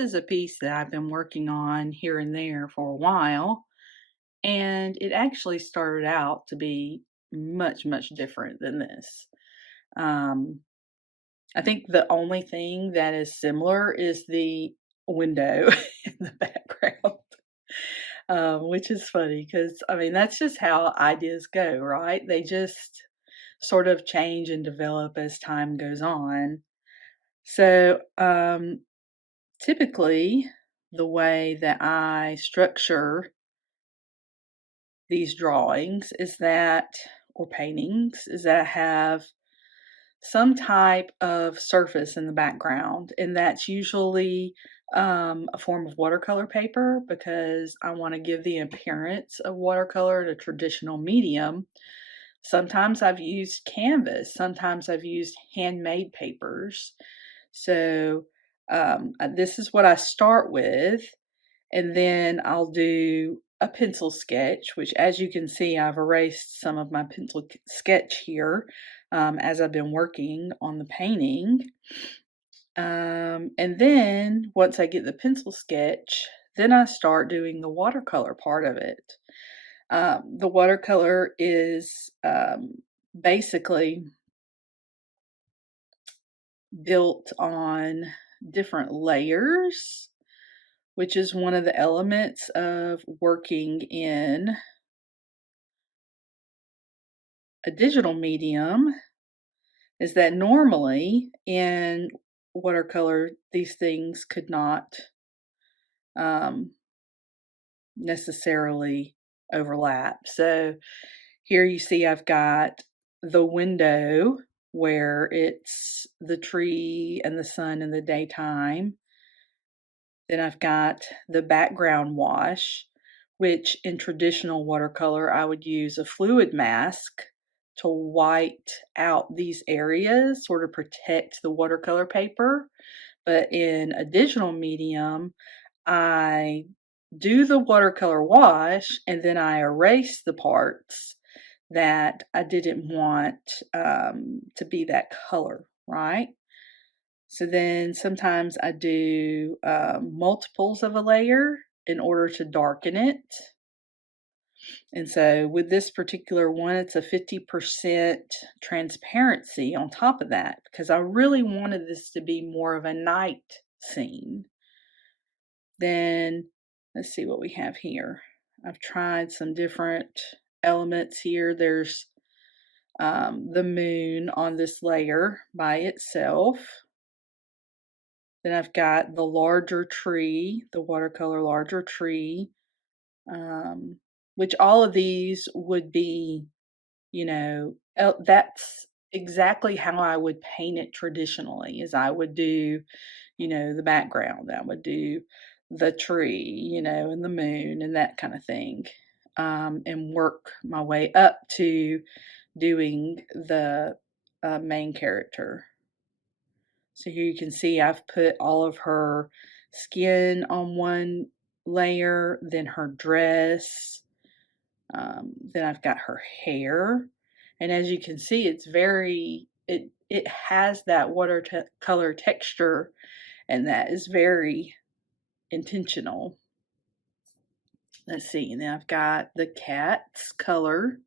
is a piece that I've been working on here and there for a while, and it actually started out to be much, much different than this. Um, I think the only thing that is similar is the window in the background, which is funny because I mean, that's just how ideas go, right? They just sort of change and develop as time goes on. So, typically, the way that I structure these drawings is that, or paintings, is that I have some type of surface in the background, and that's usually a form of watercolor paper because I want to give the appearance of watercolor in a traditional medium. Sometimes I've used canvas, sometimes I've used handmade papers. So this is what I start with, and then I'll do a pencil sketch, which as you can see, I've erased some of my pencil sketch here as I've been working on the painting. And then once I get the pencil sketch, then I start doing the watercolor part of it. The watercolor is basically built on different layers, which is one of the elements of working in a digital medium, is that normally in watercolor, these things could not um, necessarily overlap. So here you see I've got the window where it's the tree and the sun in the daytime. Then I've got the background wash, which in traditional watercolor, I would use a fluid mask to white out these areas, sort of protect the watercolor paper. But in a digital medium, I do the watercolor wash and then I erase the parts that I didn't want to be that color, right? So then sometimes I do multiples of a layer in order to darken it. And so with this particular one, it's a 50% transparency on top of that because I really wanted this to be more of a night scene. Then let's see what we have here. I've tried some different elements here. There's the moon on this layer by itself. Then I've got the larger tree, the watercolor larger tree, which all of these would be, that's exactly how I would paint it traditionally, is I would do, the background. I would do the tree, and the moon and that kind of thing, and work my way up to doing the main character. So here you can see I've put all of her skin on one layer, then her dress, then I've got her hair. And as you can see, it has that watercolor texture, and that is very intentional. Let's see, and then I've got the cat's color.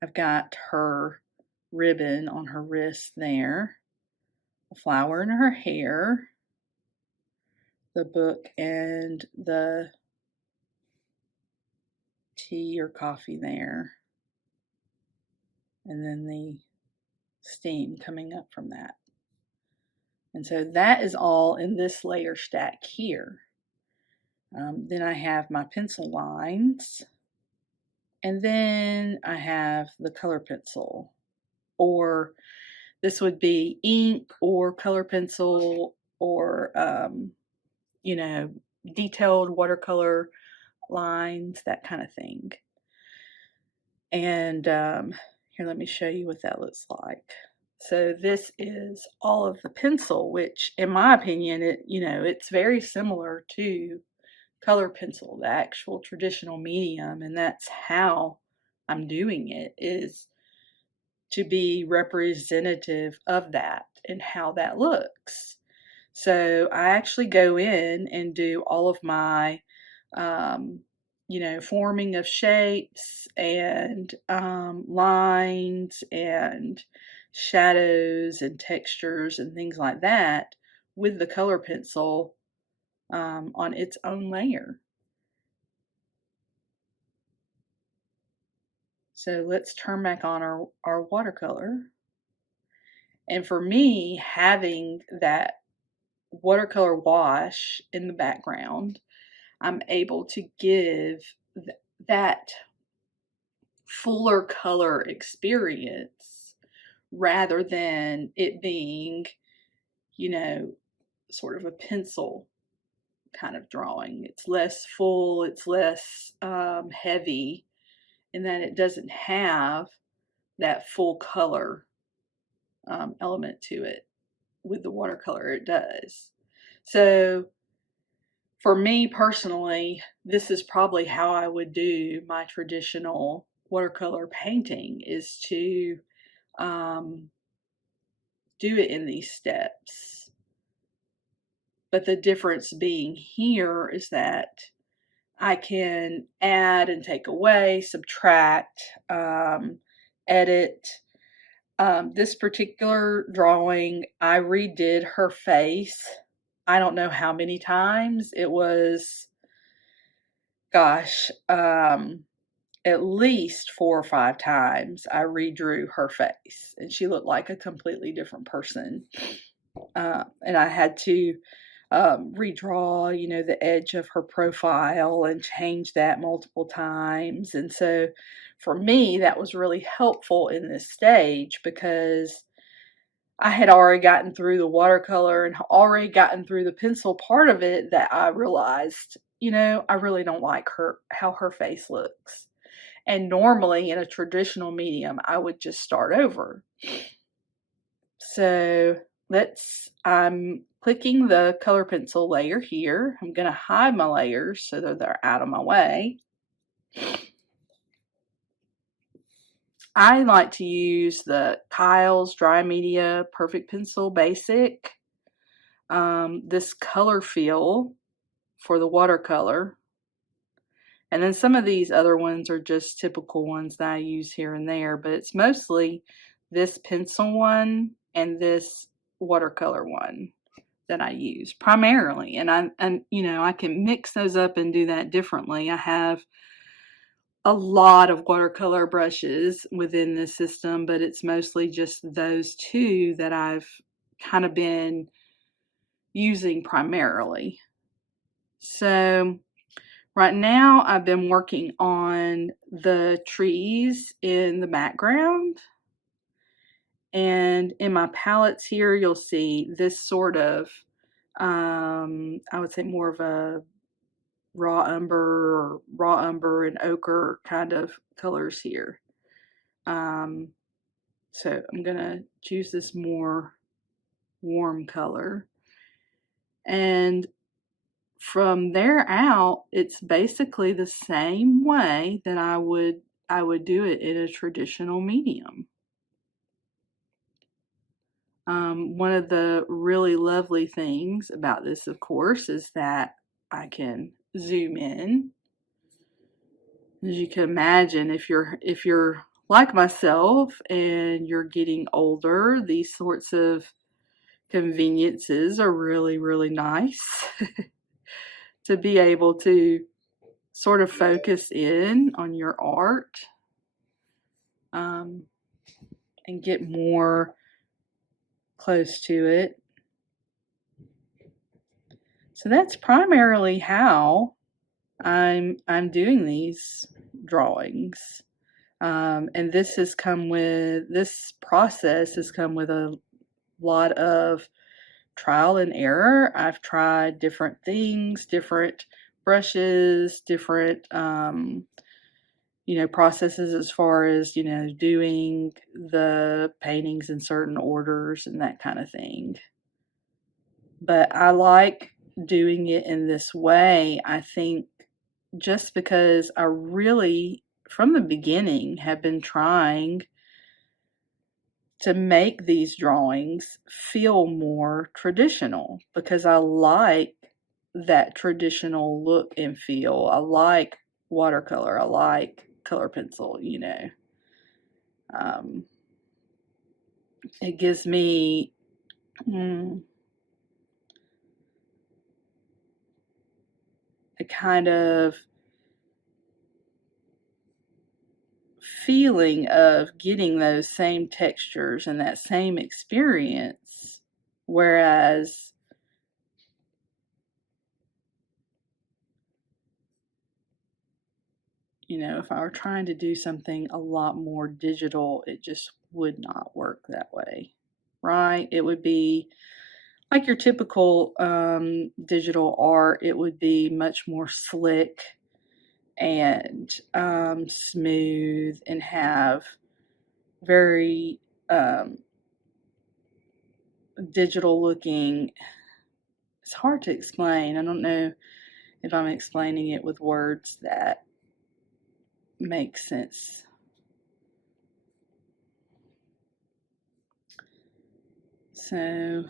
I've got her ribbon on her wrist there, a flower in her hair, the book and the tea or coffee there, and then the steam coming up from that. And so that is all in this layer stack here. Then I have my pencil lines, and then I have the color pencil, or this would be ink or color pencil or, detailed watercolor lines, that kind of thing. And here, let me show you what that looks like. So this is all of the pencil, which in my opinion, it's very similar to color pencil, the actual traditional medium. And that's how I'm doing it, is to be representative of that and how that looks. So I actually go in and do all of my, um, forming of shapes and lines and shadows and textures and things like that with the color pencil on its own layer. So let's turn back on our watercolor. And for me, having that watercolor wash in the background, I'm able to give that fuller color experience rather than it being, you know, sort of a pencil kind of drawing. It's less full, it's less heavy, in that it doesn't have that full color element to it. With the watercolor, it does. So for me personally, this is probably how I would do my traditional watercolor painting, is to do it in these steps. But the difference being here is that I can add and take away, subtract, edit. This particular drawing, I redid her face. I don't know how many times. It was, gosh, at least 4 or 5 times I redrew her face, and she looked like a completely different person. And I had to redraw, the edge of her profile and change that multiple times. And so for me, that was really helpful in this stage, because I had already gotten through the watercolor and already gotten through the pencil part of it, that I realized, I really don't like how her face looks. And normally in a traditional medium, I would just start over. So I'm clicking the color pencil layer here. I'm going to hide my layers so that they're out of my way. I like to use the Kyle's Dry Media Perfect Pencil Basic. This color feel for the watercolor. And then some of these other ones are just typical ones that I use here and there, but it's mostly this pencil one and this watercolor one that I use primarily. And I can mix those up and do that differently. I have a lot of watercolor brushes within this system, but it's mostly just those two that I've kind of been using primarily. So right now I've been working on the trees in the background. And in my palettes here, you'll see this sort of, I would say more of a raw umber and ochre kind of colors here. So I'm gonna choose this more warm color, and from there out, it's basically the same way that I would do it in a traditional medium. One of the really lovely things about this, of course, is that I can zoom in. As you can imagine, if you're like myself and you're getting older, these sorts of conveniences are really, really nice to be able to sort of focus in on your art and get more close to it. So that's primarily how I'm doing these drawings. And this process has come with a lot of trial and error. I've tried different things, different brushes, different processes as far as doing the paintings in certain orders and that kind of thing. But I like doing it in this way, I think, just because I really, from the beginning, have been trying to make these drawings feel more traditional, because I like that traditional look and feel. I like watercolor. I like color pencil, Um, it gives me a kind of feeling of getting those same textures and that same experience. Whereas, if I were trying to do something a lot more digital, it just would not work that way, right? It would be like your typical digital art. It would be much more slick and smooth and have very digital looking. It's hard to explain. I don't know if I'm explaining it with words that make sense. So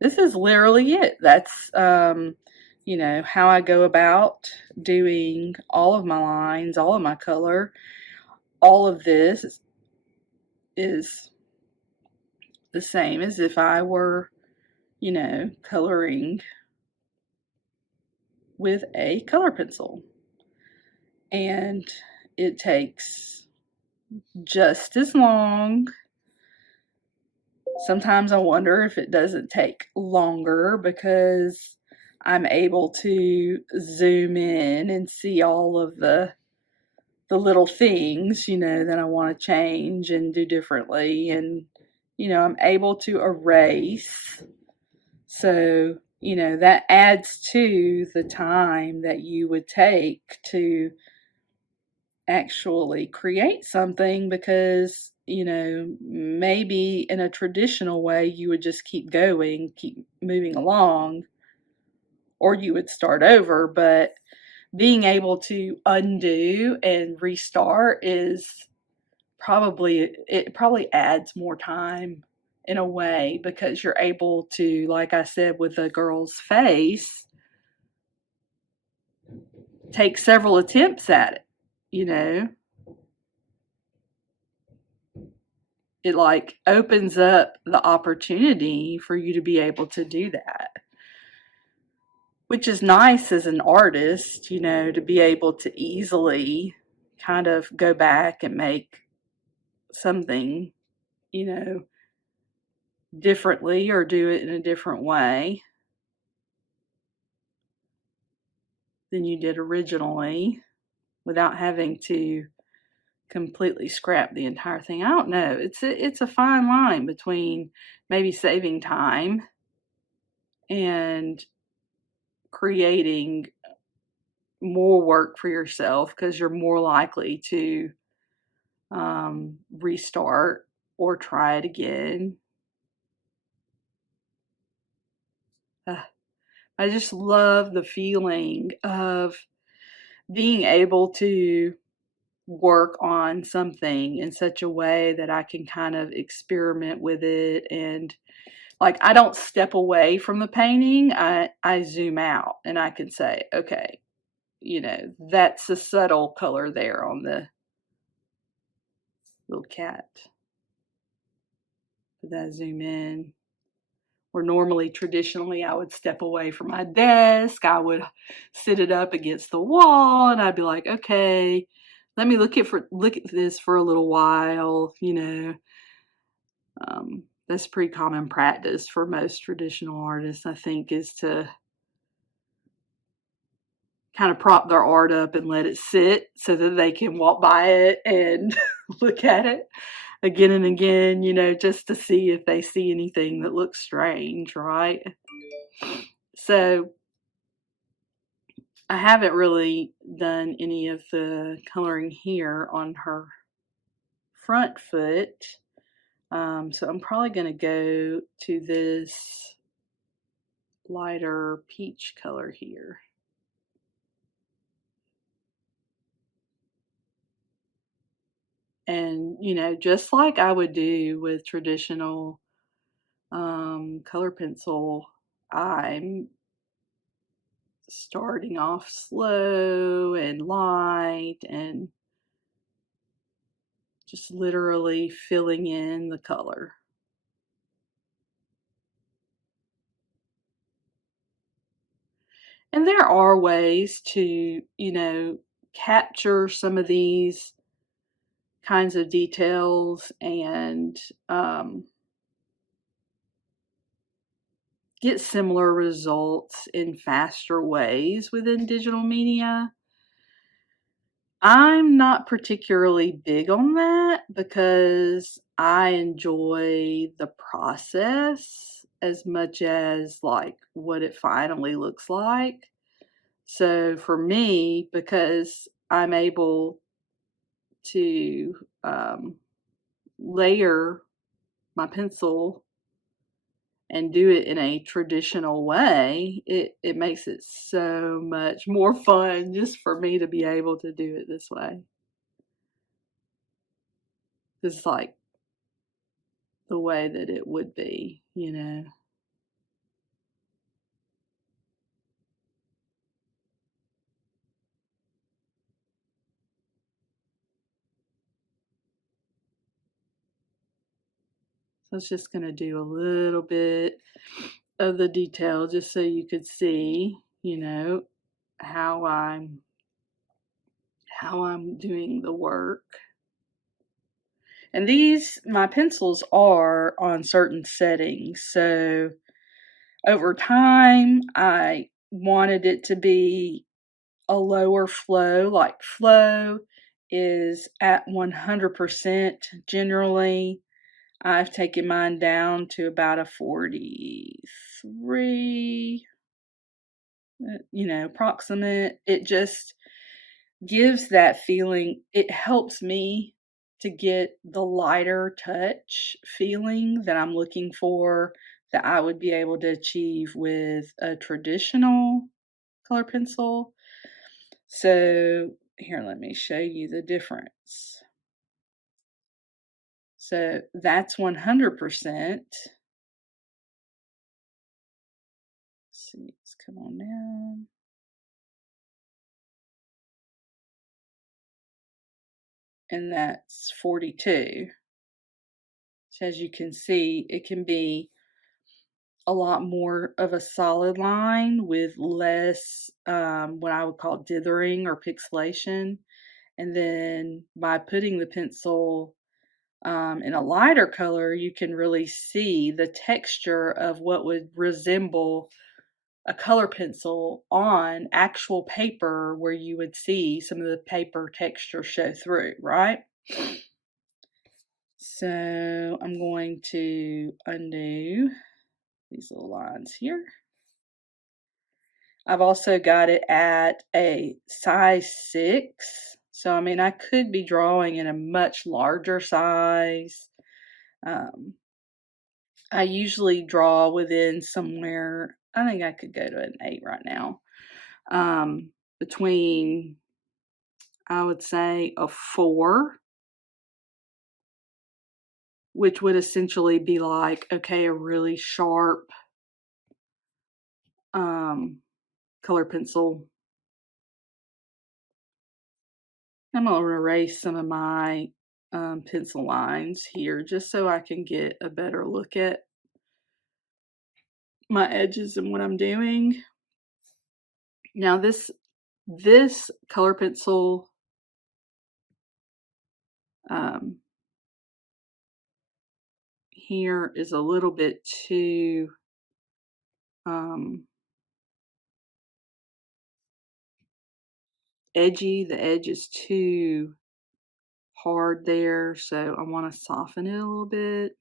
this is literally it. That's how I go about doing all of my lines, all of my color. All of this is the same as if I were, coloring with a color pencil. And it takes just as long. Sometimes I wonder if it doesn't take longer because I'm able to zoom in and see all of the little things, that I want to change and do differently. And, I'm able to erase. So, that adds to the time that you would take to actually create something, because maybe in a traditional way you would just keep going, keep moving along, or you would start over. But being able to undo and restart it probably adds more time in a way, because you're able to, like I said with the girl's face, take several attempts at it. It like opens up the opportunity for you to be able to do that, which is nice as an artist, to be able to easily kind of go back and make something, differently, or do it in a different way than you did originally, without having to completely scrap the entire thing. I don't know. It's a fine line between maybe saving time and creating more work for yourself, because you're more likely to restart or try it again. I just love the feeling of being able to work on something in such a way that I can kind of experiment with it. And like, I don't step away from the painting. I zoom out and I can say, okay, that's a subtle color there on the little cat. But then I zoom in. Where normally, traditionally, I would step away from my desk. I would sit it up against the wall, and I'd be like, okay, let me look at this for a little while. That's pretty common practice for most traditional artists, I think, is to kind of prop their art up and let it sit so that they can walk by it and look at it again and again, just to see if they see anything that looks strange, right? So I haven't really done any of the coloring here on her front foot. So I'm probably going to go to this lighter peach color here. And, just like I would do with traditional color pencil, I'm starting off slow and light and just literally filling in the color. And there are ways to, capture some of these kinds of details and get similar results in faster ways within digital media. I'm not particularly big on that because I enjoy the process as much as like what it finally looks like. So for me, because I'm able to layer my pencil and do it in a traditional way, it makes it so much more fun just for me to be able to do it this way. It's like the way that it would be. So it's just going to do a little bit of the detail just so you could see, how I'm doing the work. And my pencils are on certain settings. So over time, I wanted it to be a lower flow, like flow is at 100% generally. I've taken mine down to about a 43, approximate. It just gives that feeling. It helps me to get the lighter touch feeling that I'm looking for that I would be able to achieve with a traditional color pencil. So here, let me show you the difference. So that's 100%. See, let's come on down. And that's 42. So as you can see, it can be a lot more of a solid line with less what I would call dithering or pixelation. And then by putting the pencil in a lighter color, you can really see the texture of what would resemble a color pencil on actual paper where you would see some of the paper texture show through, right? So I'm going to undo these little lines here. I've also got it at a size 6. So, I mean, I could be drawing in a much larger size. I usually draw within somewhere, I think I could go to an 8 right now. Between, I would say, a 4, which would essentially be like, okay, a really sharp color pencil. I'm going to erase some of my pencil lines here just so I can get a better look at my edges and what I'm doing. Now this color pencil here is a little bit too edgy. The edge is too hard there, so I want to soften it a little bit.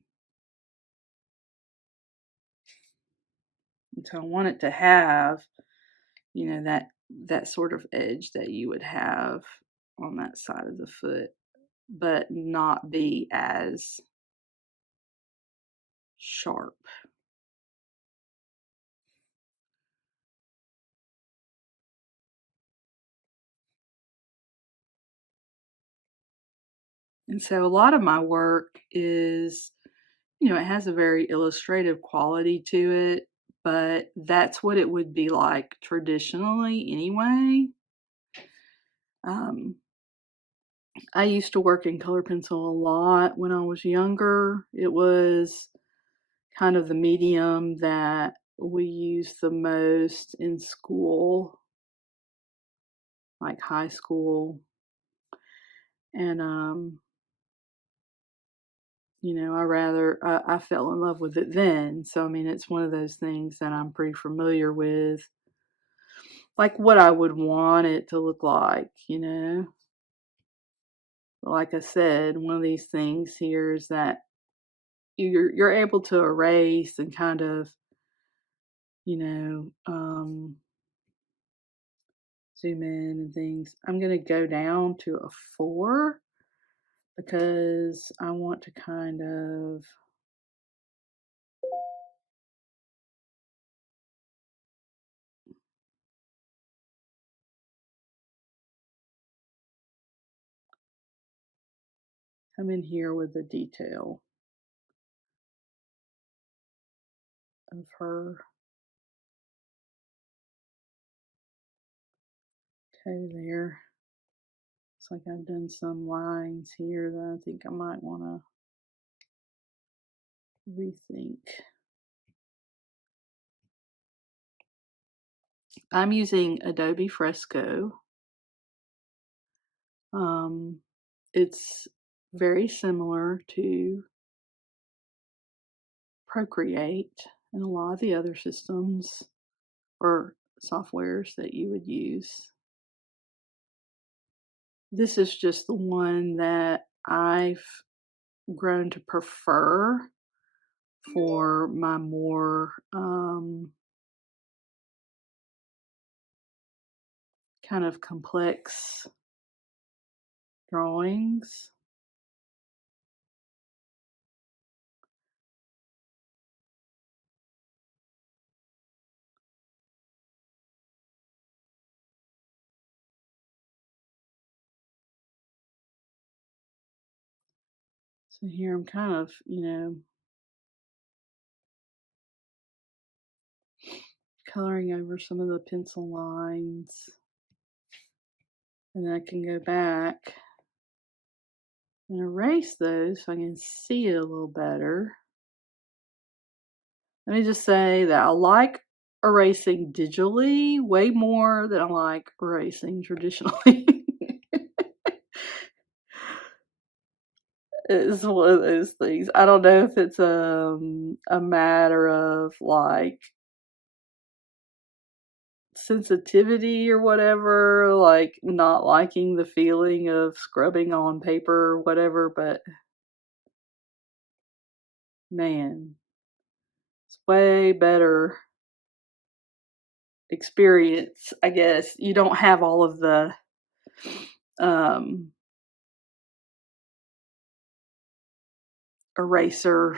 And so I want it to have, that sort of edge that you would have on that side of the foot, but not be as sharp. And so a lot of my work is, it has a very illustrative quality to it, but that's what it would be like traditionally anyway. Um, I used to work in color pencil a lot when I was younger. It was kind of the medium that we used the most in school, like high school. And I fell in love with it then. So I mean, it's one of those things that I'm pretty familiar with, like what I would want it to look like. Like I said, one of these things here is that you're able to erase and kind of, you know, um, zoom in and things. I'm gonna go down to a 4 because I want to kind of come in here with the detail of her toe there. Looks like I've done some lines here that I think I might want to rethink. I'm using Adobe Fresco. It's very similar to Procreate and a lot of the other systems or softwares that you would use. This is just the one that I've grown to prefer for my more kind of complex drawings. So here I'm kind of, coloring over some of the pencil lines. And then I can go back and erase those so I can see it a little better. Let me just say that I like erasing digitally way more than I like erasing traditionally. It's one of those things. I don't know if it's a matter of like sensitivity or whatever, like not liking the feeling of scrubbing on paper or whatever, but man, it's way better experience, I guess. You don't have all of the um eraser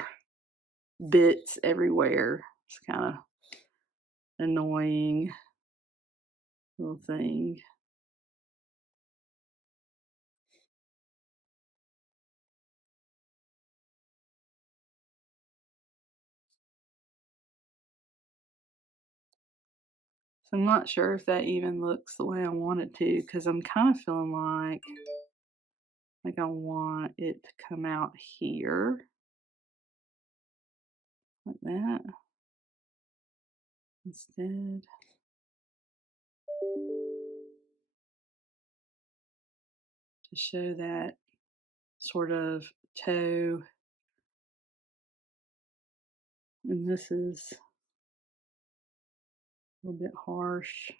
bits everywhere. It's kind of annoying little thing. So I'm not sure if that even looks the way I want it to, because I'm kind of feeling like I want it to come out here like that instead. To show that sort of toe. And this is a little bit harsh.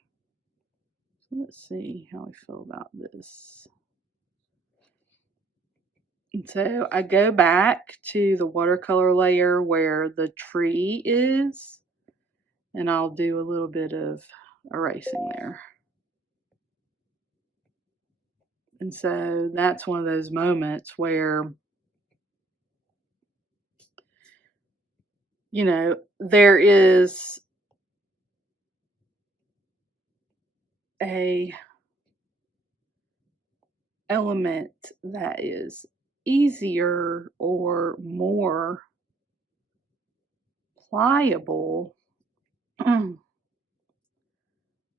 So let's see how I feel about this. And so I go back to the watercolor layer where the tree is, and I'll do a little bit of erasing there. And so that's one of those moments where, there is a element that is easier or more pliable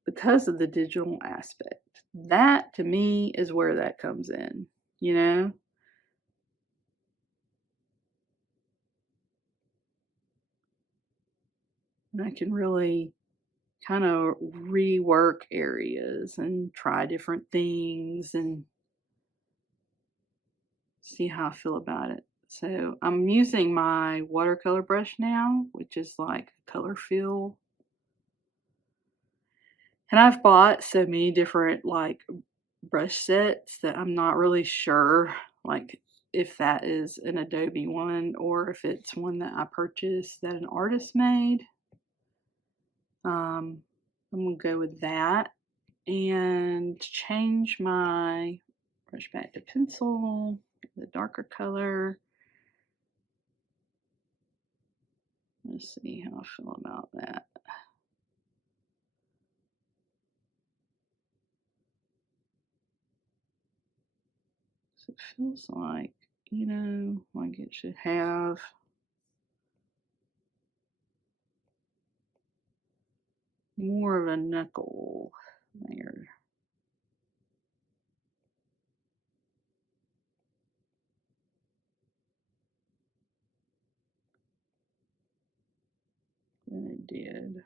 because of the digital aspect. That to me is where that comes in, you know? And I can really kind of rework areas and try different things and see how I feel about it. So I'm using my watercolor brush now, which is like color fill. And I've bought so many different like brush sets that I'm not really sure like if that is an Adobe one or if it's one that I purchased that an artist made. I'm gonna go with that and change my brush back to pencil, the darker color. Let's see how I feel about that. So it feels like, like it should have more of a knuckle there. Than it did.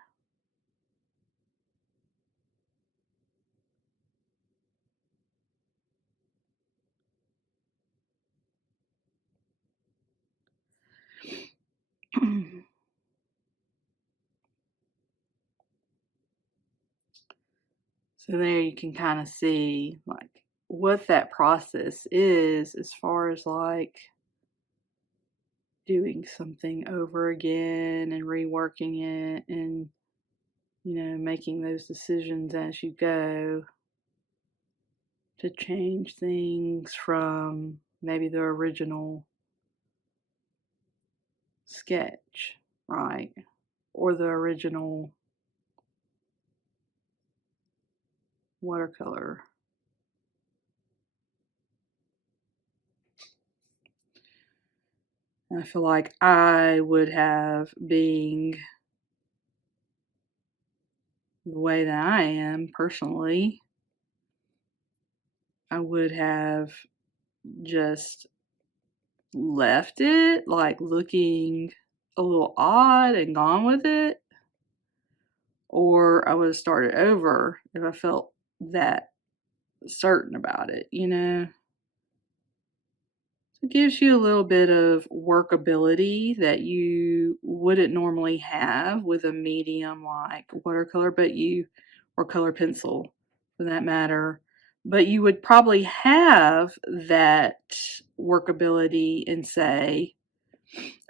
So there you can kind of see like what that process is as far as like doing something over again and reworking it and making those decisions as you go to change things from maybe the original sketch, right? Or the original watercolor. I feel like I would have, being the way that I am personally, I would have just left it like looking a little odd and gone with it, or I would have started over if I felt that certain about it, It gives you a little bit of workability that you wouldn't normally have with a medium like watercolor, or color pencil for that matter. But you would probably have that workability in, say,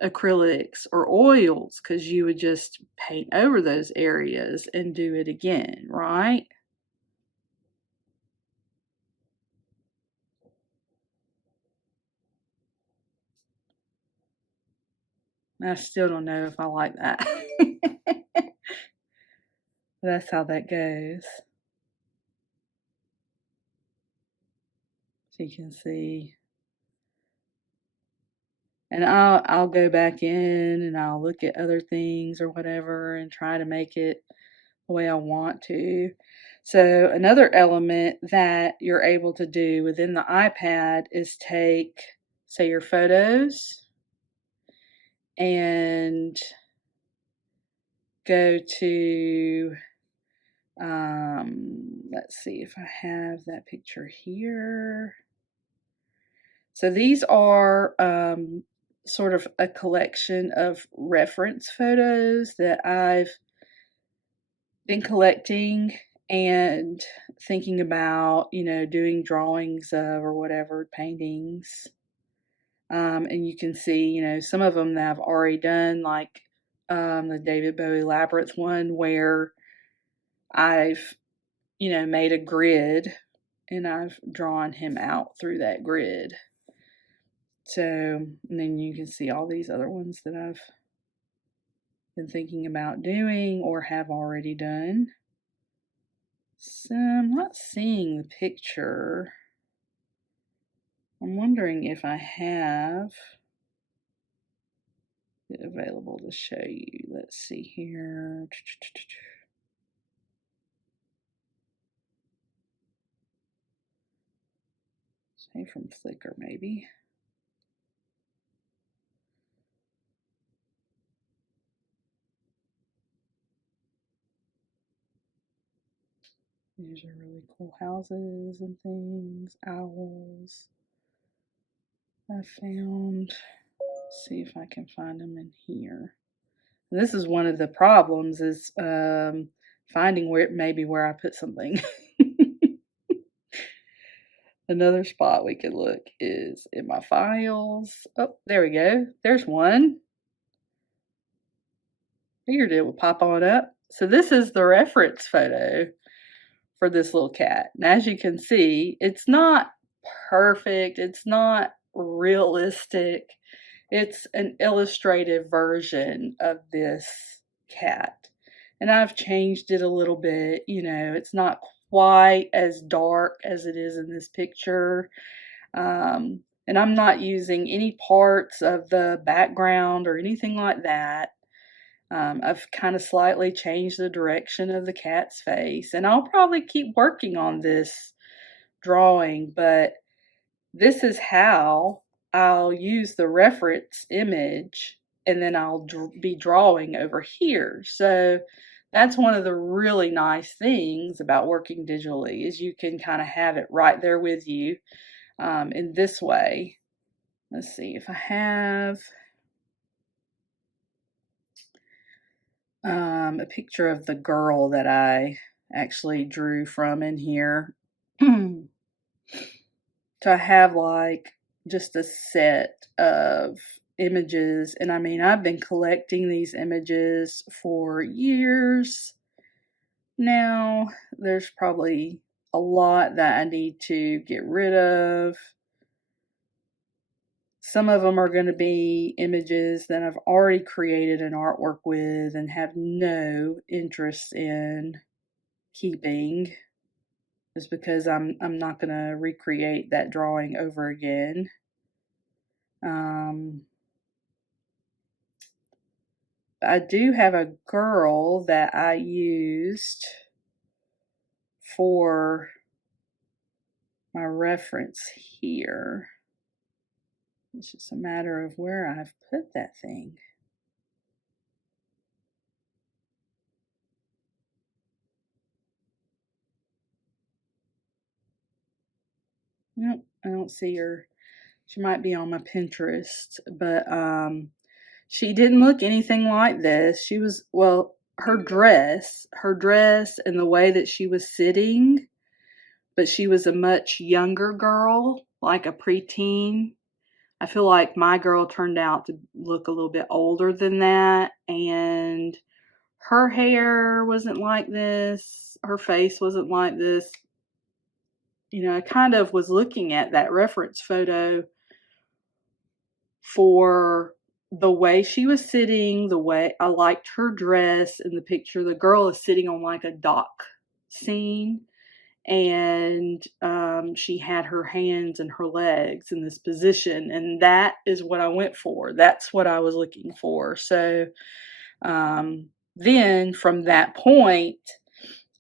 acrylics or oils, because you would just paint over those areas and do it again, right? I still don't know if I like that. That's how that goes. So you can see. And I'll go back in and I'll look at other things or whatever and try to make it the way I want to. So another element that you're able to do within the iPad is take, say, your photos and go to, let's see if I have that picture here. So these are sort of a collection of reference photos that I've been collecting and thinking about, doing drawings of or whatever, paintings. And you can see, some of them that I've already done, like the David Bowie Labyrinth one, where I've, made a grid and I've drawn him out through that grid. So, and then you can see all these other ones that I've been thinking about doing or have already done. So I'm not seeing the picture I'm wondering if I have it available to show you. Let's see here. Say from Flickr, maybe. These are really cool houses and things. Owls. I found. Let's see if I can find them in here. And this is one of the problems is finding where maybe where I put something. Another spot we could look is in my files. Oh, there we go. There's one. Figured it would pop on up. So this is the reference photo for this little cat. And as you can see, it's not perfect. It's not realistic. It's an illustrative version of this cat. And I've changed it a little bit. You know, it's not quite as dark as it is in this picture. And I'm not using any parts of the background or anything like that. I've kind of slightly changed the direction of the cat's face, and I'll probably keep working on this drawing, but this is how I'll use the reference image, and then I'll be drawing over here. So that's one of the really nice things about working digitally is you can kind of have it right there with you in this way. Let's see if I have a picture of the girl that I actually drew from in here. To have like just a set of images, and I mean I've been collecting these images for years now. There's probably a lot that I need to get rid of. Some of them are going to be images that I've already created an artwork with and have no interest in keeping, just because I'm not going to recreate that drawing over again. I do have a girl that I used for my reference here. It's just a matter of where I've put that thing. Nope, I don't see her. She might be on my Pinterest, but she didn't look anything like this. She was, well, her dress and the way that she was sitting, but she was a much younger girl, like a preteen. I feel like my girl turned out to look a little bit older than that, and her hair wasn't like this. Her face wasn't like this. You know, I kind of was looking at that reference photo for the way she was sitting, the way I liked her dress in the picture. The girl is sitting on like a dock scene, and she had her hands and her legs in this position, and that is what I went for. That's what I was looking for. So then from that point,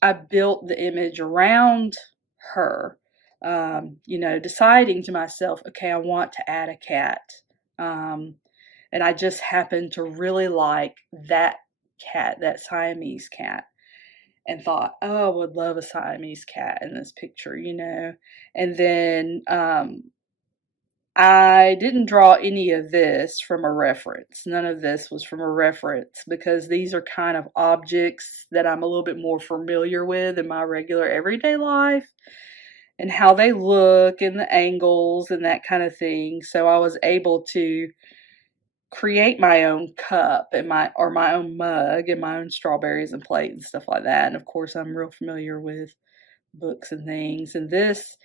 I built the image around her, you know, deciding to myself, okay, I want to add a cat. And I just happened to really like that cat, that Siamese cat, and thought, oh, I would love a Siamese cat in this picture, you know. And then I didn't draw any of this from a reference. None of this was from a reference because these are kind of objects that I'm a little bit more familiar with in my regular everyday life and how they look and the angles and that kind of thing. So I was able to create my own cup and my own mug and my own strawberries and plate and stuff like that. And of course, I'm real familiar with books and things. And this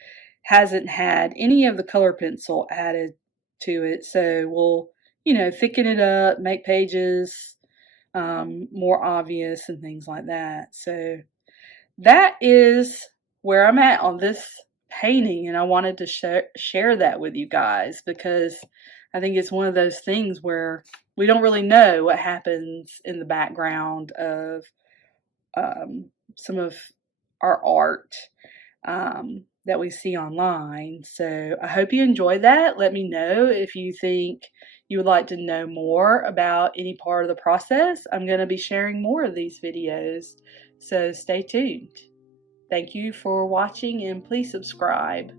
hasn't had any of the color pencil added to it. So we'll, you know, thicken it up, make pages more obvious and things like that. So that is where I'm at on this painting, and I wanted to share that with you guys because I think it's one of those things where we don't really know what happens in the background of some of our art that we see online. So I hope you enjoy that. Let me know if you think you would like to know more about any part of the process. I'm going to be sharing more of these videos, so stay tuned. Thank you for watching, and please subscribe.